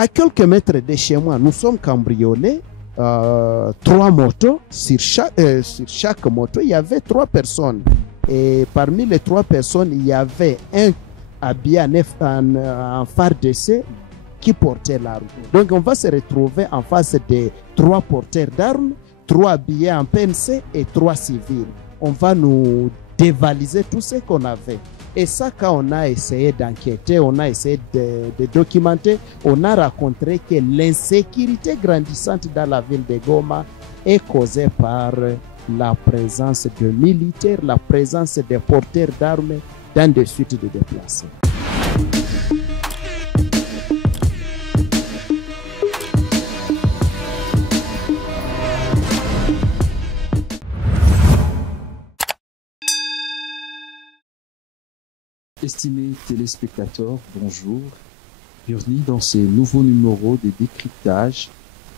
À quelques mètres de chez moi, nous sommes cambriolés. 3 motos. Sur chaque moto, il y avait 3 personnes. Et parmi les 3 personnes, il y avait un habillé en phare d'essai qui portait l'arme. Donc, on va se retrouver en face de 3 porteurs d'armes, 3 habillés en PNC et 3 civils. On va nous dévaliser tout ce qu'on avait. Et ça, quand on a essayé d'enquêter, on a essayé de documenter, on a rencontré que l'insécurité grandissante dans la ville de Goma est causée par la présence de militaires, la présence des porteurs d'armes dans des suites de déplacés. Estimés téléspectateurs, bonjour. Bienvenue dans ce nouveau numéro de décryptage.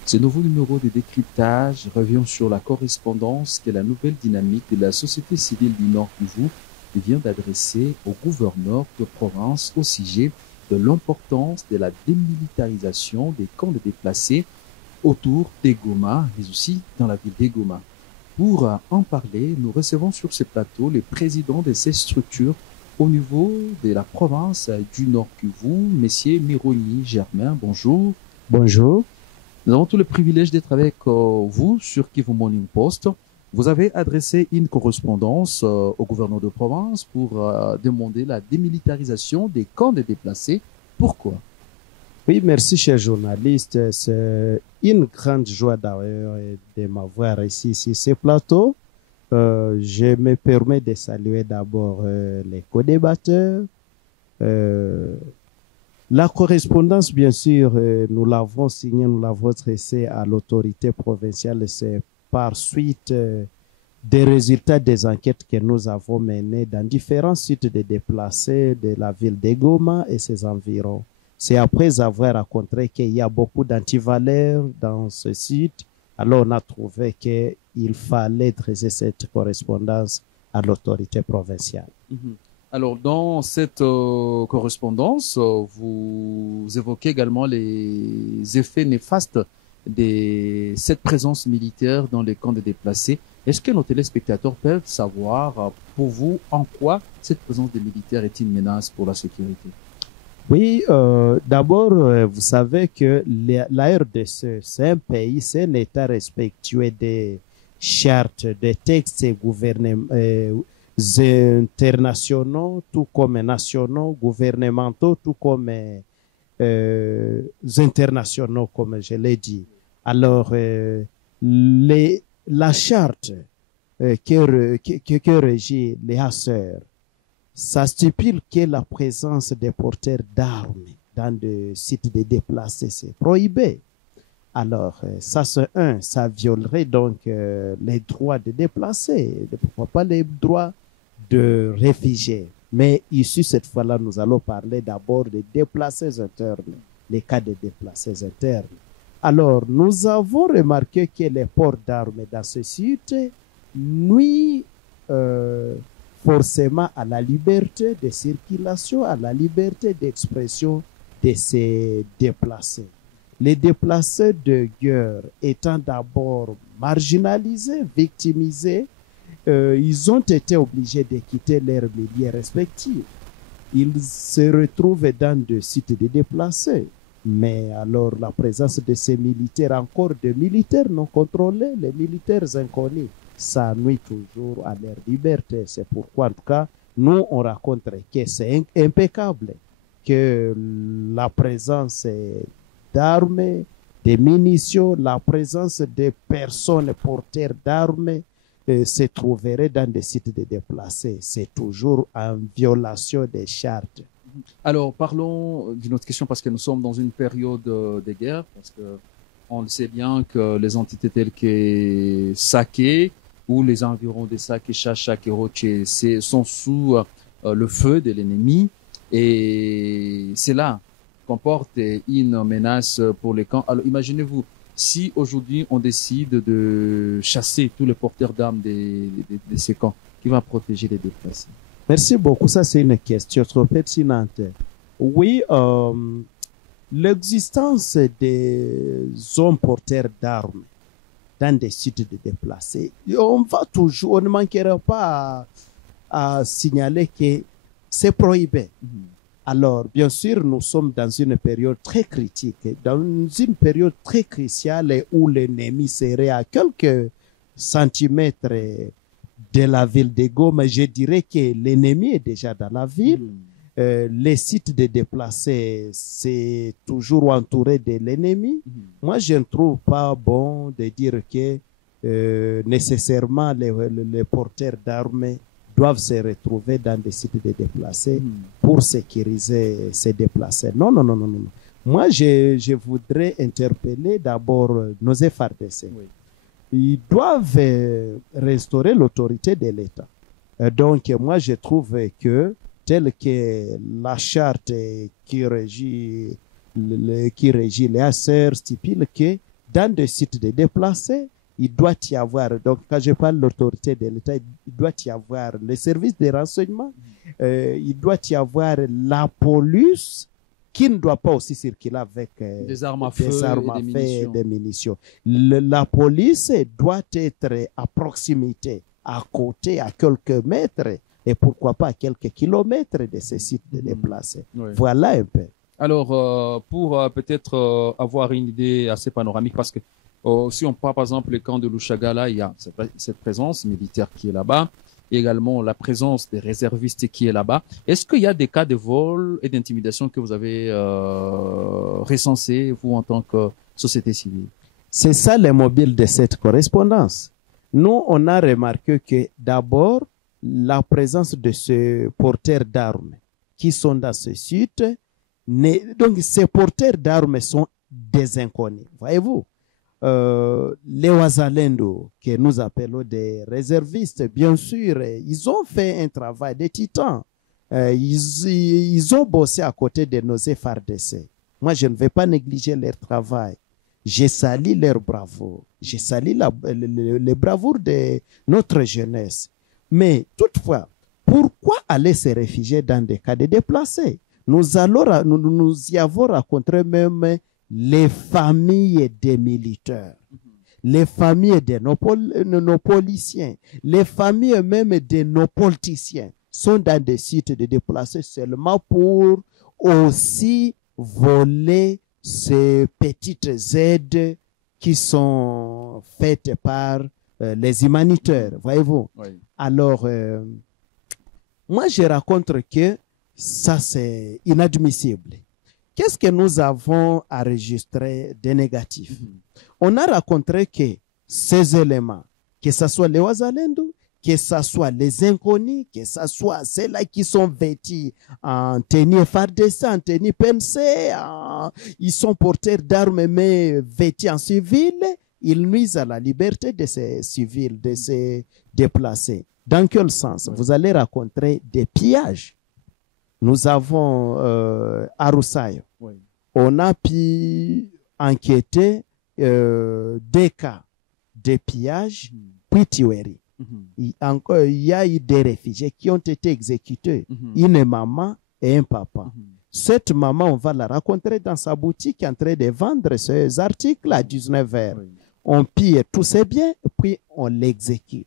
Ce nouveau numéro de décryptage revient sur la correspondance que la nouvelle dynamique de la société civile du Nord Kivu vient d'adresser au gouverneur de province au sujet de l'importance de la démilitarisation des camps de déplacés autour des Goma, mais aussi dans la ville des Goma. Pour en parler, nous recevons sur ce plateau les présidents de ces structures au niveau de la province du Nord Kivu, Messieurs Mironi Germain, bonjour. Bonjour. Nous avons tout le privilège d'être avec vous sur Kivu Morning Post. Vous avez adressé une correspondance au gouverneur de province pour demander la démilitarisation des camps de déplacés. Pourquoi? Oui, merci, cher journaliste. C'est une grande joie d'ailleurs de m'avoir ici sur ce plateau. Je me permets de saluer d'abord les co-débatteurs. La correspondance, bien sûr, nous l'avons signée, nous l'avons adressée à l'autorité provinciale. C'est par suite des résultats des enquêtes que nous avons menées dans différents sites de déplacés de la ville de Goma et ses environs. C'est après avoir rencontré qu'il y a beaucoup d'antivaleurs dans ce site. Alors, on a trouvé qu'il fallait dresser cette correspondance à l'autorité provinciale. Alors, dans cette correspondance, vous évoquez également les effets néfastes de cette présence militaire dans les camps de déplacés. Est-ce que nos téléspectateurs peuvent savoir, pour vous, en quoi cette présence des militaires est une menace pour la sécurité? Oui, d'abord, vous savez que la RDC, c'est un pays, c'est un État respectueux des chartes, des textes internationaux, tout comme nationaux, gouvernementaux, tout comme internationaux, comme je l'ai dit. Alors, la charte que régit les chasseurs, ça stipule que la présence des porteurs d'armes dans des sites de déplacés, c'est prohibé. Alors, ça violerait donc les droits de déplacés, pourquoi pas les droits de réfugiés. Mais ici, cette fois-là, nous allons parler d'abord des déplacés internes, les cas de déplacés internes. Alors, nous avons remarqué que les ports d'armes dans ce site nuisent forcément à la liberté de circulation, à la liberté d'expression de ces déplacés. Les déplacés de guerre étant d'abord marginalisés, victimisés, ils ont été obligés de quitter leurs milieux respectifs. Ils se retrouvent dans des sites de déplacés. Mais alors la présence de ces militaires, encore de militaires non contrôlés, les militaires inconnus, ça nuit toujours à leur liberté. C'est pourquoi, en tout cas, nous, on raconte que c'est impeccable, que la présence d'armes, des munitions, la présence de personnes porteurs d'armes se trouverait dans des sites de déplacés. C'est toujours en violation des chartes. Alors, parlons d'une autre question parce que nous sommes dans une période de guerre, parce que on le sait bien que les entités telles que Saké ou les environs de Saké, Chacha, Keroche sont sous le feu de l'ennemi et cela comporte une menace pour les camps. Alors, imaginez-vous, si aujourd'hui on décide de chasser tous les porteurs d'armes de ces camps, qui va protéger les déplacés? Merci beaucoup. Ça, c'est une question trop pertinente. Oui, l'existence des hommes porteurs d'armes dans des sites de déplacés, on ne manquera pas à signaler que c'est prohibé. Alors, bien sûr, nous sommes dans une période très critique, dans une période très cruciale où l'ennemi serait à quelques centimètres de la ville de Goma. Je dirais que l'ennemi est déjà dans la ville. Les sites de déplacés, c'est toujours entouré de l'ennemi. Moi, je ne trouve pas bon de dire que nécessairement les porteurs d'armes doivent se retrouver dans des sites de déplacés pour sécuriser ces déplacés. Non, non, non, non, non. Moi, je voudrais interpeller d'abord nos FARDC. Ils doivent restaurer l'autorité de l'État. Donc, moi, je trouve que telle que la charte qui régit les ACR stipule que dans des sites de déplacés, il doit y avoir, donc quand je parle de l'autorité de l'État, il doit y avoir les services de renseignement, il doit y avoir la police qui ne doit pas aussi circuler avec des armes à feu et des munitions. La police doit être à proximité, à côté, à quelques mètres, et pourquoi pas à quelques kilomètres de ces sites de déplacés. Voilà un peu. Alors, pour peut-être avoir une idée assez panoramique, parce que si on parle par exemple le camp de Lushagala, il y a cette présence militaire qui est là-bas, et également la présence des réservistes qui est là-bas. Est-ce qu'il y a des cas de vol et d'intimidation que vous avez recensés, vous, en tant que société civile? C'est ça les mobiles de cette correspondance. Nous, on a remarqué que d'abord, la présence de ces porteurs d'armes qui sont dans ce site, donc ces porteurs d'armes sont des inconnus, voyez-vous. Les Wazalendo, que nous appelons des réservistes, bien sûr, ils ont fait un travail de titan. Ils ont bossé à côté de nos FARDC. Moi, je ne vais pas négliger leur travail. Je salue leur bravoure. Je salue les bravoures de notre jeunesse. Mais toutefois, pourquoi aller se réfugier dans des cas de déplacés? Nous y avons rencontré même les familles des militaires, les familles de nos policiers, les familles même de nos politiciens sont dans des sites de déplacés seulement pour aussi voler ces petites aides qui sont faites par les humanitaires, voyez-vous. Alors, moi, je raconte que ça, c'est inadmissible. Qu'est-ce que nous avons enregistré de négatif? On a rencontré que ces éléments, que ce soit les Wazalendo, que ce soit les inconnus, que ce soit ceux-là qui sont vêtus en tenue FARDC, en tenue PNC, ils sont porteurs d'armes mais vêtus en civil, ils nuisent à la liberté de ces civils, de ces déplacés. Dans quel sens? Vous allez rencontrer des pillages. Nous avons à Roussaï, on a pu enquêter des cas de pillage, puis tuerie. Il y a eu des réfugiés qui ont été exécutés, une maman et un papa. Cette maman, on va la rencontrer dans sa boutique en train de vendre ces articles à 19h. On pille tous ses biens, puis on l'exécute.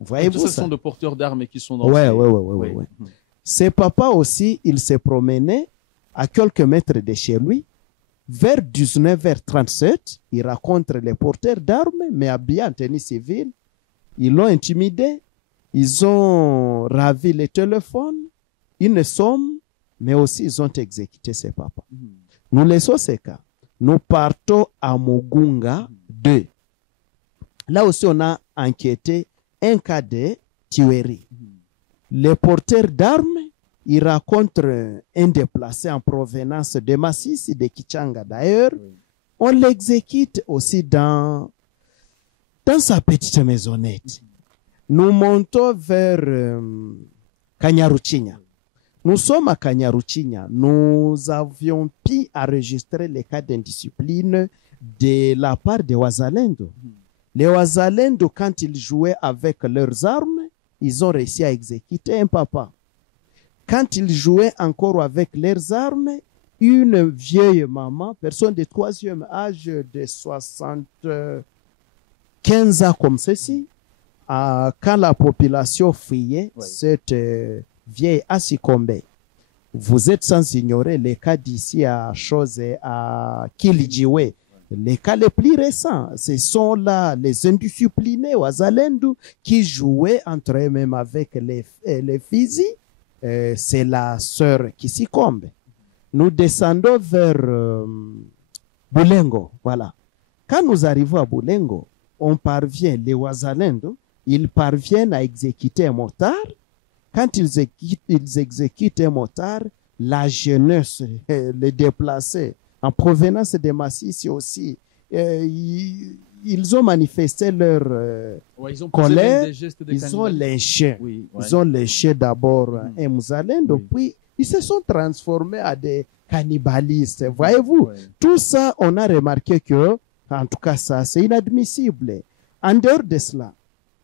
Voyez-vous ça? Ce sont des porteurs d'armes qui sont dans Oui. Ces papas aussi, il se promenait à quelques mètres de chez lui. Vers 19h37, il rencontre les porteurs d'armes, mais habillés en tenue civile. Ils l'ont intimidé. Ils ont ravi les téléphones, une somme, mais aussi ils ont exécuté ses papas. Nous laissons ces cas. Nous partons à Mugunga 2. Là aussi, on a enquêté un cas de tuerie. Les porteurs d'armes, ils rencontrent un déplacé en provenance de Masisi, de Kichanga d'ailleurs. On l'exécute aussi dans sa petite maisonnette. Nous montons vers Kanyaruchinya. Nous sommes à Kanyaruchinya. Nous avions pu enregistrer les cas d'indiscipline de la part des Wazalendo. Les Wazalendo, quand ils jouaient avec leurs armes, ils ont réussi à exécuter un papa. Quand ils jouaient encore avec leurs armes, une vieille maman, personne de troisième âge de 75 ans comme ceci, quand la population fuyait, Oui. cette vieille a succombé. Vous êtes sans ignorer les cas d'ici à Kilijjiwe. Les cas les plus récents, ce sont là les indisciplinés au Wazalendo qui jouaient entre eux-mêmes avec les fusils. C'est la sœur qui succombe. Nous descendons vers Bulengo. Voilà. Quand nous arrivons à Bulengo, on parvient, les Wazalendo, ils parviennent à exécuter un motard. Quand ils exécutent un motard, la jeunesse, les déplacés, en provenance des Massissi aussi, ils ont manifesté leur Ils ont posé colère, des gestes de ils ont cannibalisme. lynché. Oui, ouais. Ils ont lynché d'abord un Muzalendo, Oui. puis ils se sont transformés à des cannibalistes. Voyez-vous, Ouais. tout ça, on a remarqué que, en tout cas, ça, c'est inadmissible. En dehors de cela,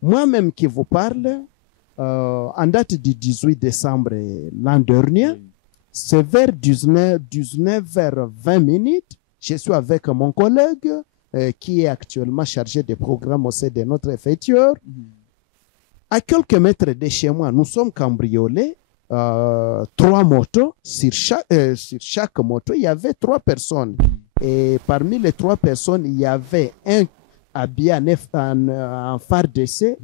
moi-même qui vous parle, en date du 18 décembre l'an dernier, Oui. c'est vers 19h20 minutes, je suis avec mon collègue qui est actuellement chargé des programmes au sein de notre effectueur. À quelques mètres de chez moi, nous sommes cambriolés. 3 motos. Sur chaque moto, il y avait 3 personnes. Et parmi les 3 personnes, il y avait un habillé en phare d'essai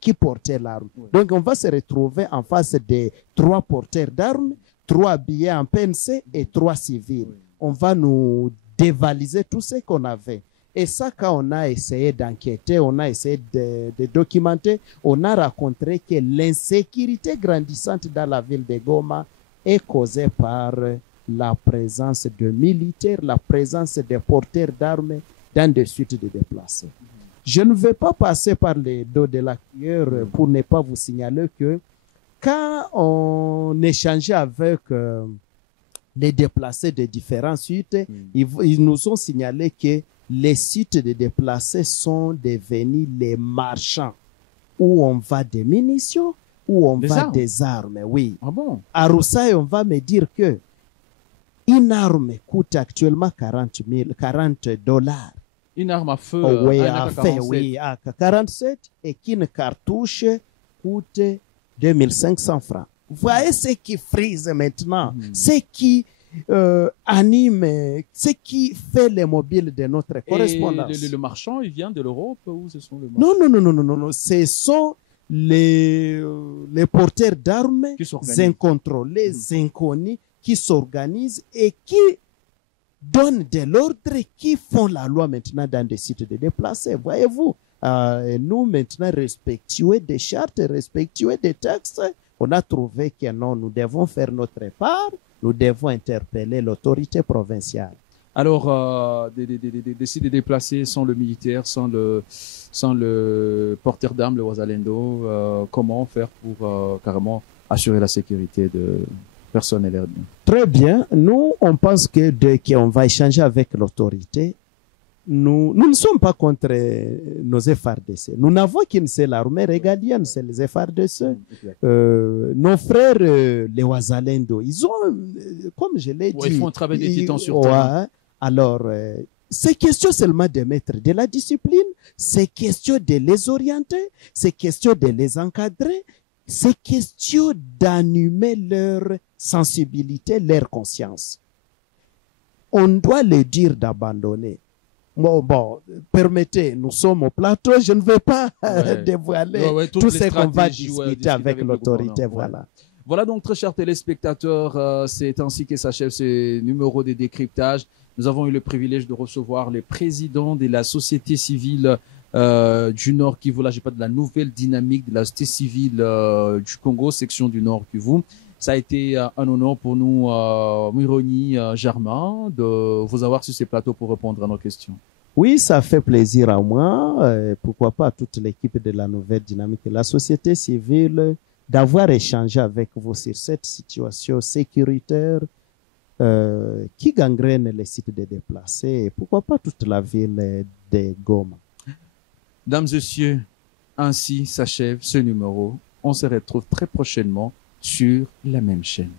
qui portait l'arme. Ouais. Donc, on va se retrouver en face des 3 porteurs d'armes, 3 habillés en PNC et 3 civils. Oui. On va nous dévaliser tout ce qu'on avait. Et ça, quand on a essayé d'enquêter, on a essayé de documenter, on a rencontré que l'insécurité grandissante dans la ville de Goma est causée par la présence de militaires, la présence des porteurs d'armes dans des suites de déplacés. Je ne vais pas passer par les dos de la cuillère pour ne pas vous signaler que quand on échangeait avec les déplacés de différents sites, ils nous ont signalé que les sites de déplacés sont devenus les marchands où on va des munitions, où on va des armes. Oui. Ah bon? À Roussaï, on va me dire que une arme coûte actuellement $40. Une arme à feu, Oui, un à fait, oui, AK-47, et qu'une cartouche coûte 2500 francs. Vous voyez ce qui frise maintenant, ce qui anime, ce qui fait les mobiles de notre correspondance. Et le marchand, il vient de l'Europe ou ce sont le marchand? Non, ce sont les porteurs d'armes incontrôlés, inconnus, qui s'organisent et qui donnent de l'ordre, qui font la loi maintenant dans des sites de déplacés. Voyez-vous, nous maintenant respectueux des chartes, respectueux des textes, on a trouvé que non, nous devons faire notre part, nous devons interpeller l'autorité provinciale. Alors, des sites déplacés sans le militaire, sans le porteur d'armes, le Wazalendo, comment faire pour carrément assurer la sécurité de personnel et biens? Très bien. Nous, on pense que dès qu'on va échanger avec l'autorité, nous ne sommes pas contre nos FARDC. Nous n'avons qu'une seule armée régalienne, c'est les FARDC. Nos frères, les Wazalendo, ils ont, comme je l'ai dit, ils font un travail de titan sur terrain. Alors, c'est question seulement de mettre de la discipline, c'est question de les orienter, c'est question de les encadrer, c'est question d'animer leur sensibilité, leur conscience. On doit leur dire d'abandonner. Bon, permettez, nous sommes au plateau, je ne veux pas dévoiler tout ce qu'on va discuter avec l'autorité. Voilà. Voilà donc, très chers téléspectateurs, c'est ainsi que s'achève ce numéro de décryptage. Nous avons eu le privilège de recevoir les présidents de la société civile du Nord Kivu. Là, j'ai pas de la nouvelle dynamique de la société civile du Congo, section du Nord Kivu. Ça a été un honneur pour nous, Mironi Germain, de vous avoir sur ces plateaux pour répondre à nos questions. Oui, ça fait plaisir à moi, pourquoi pas à toute l'équipe de la nouvelle dynamique de la société civile, d'avoir échangé avec vous sur cette situation sécuritaire qui gangrène les sites de déplacés et pourquoi pas toute la ville de Goma. Dames et messieurs, ainsi s'achève ce numéro. On se retrouve très prochainement sur la même chaîne.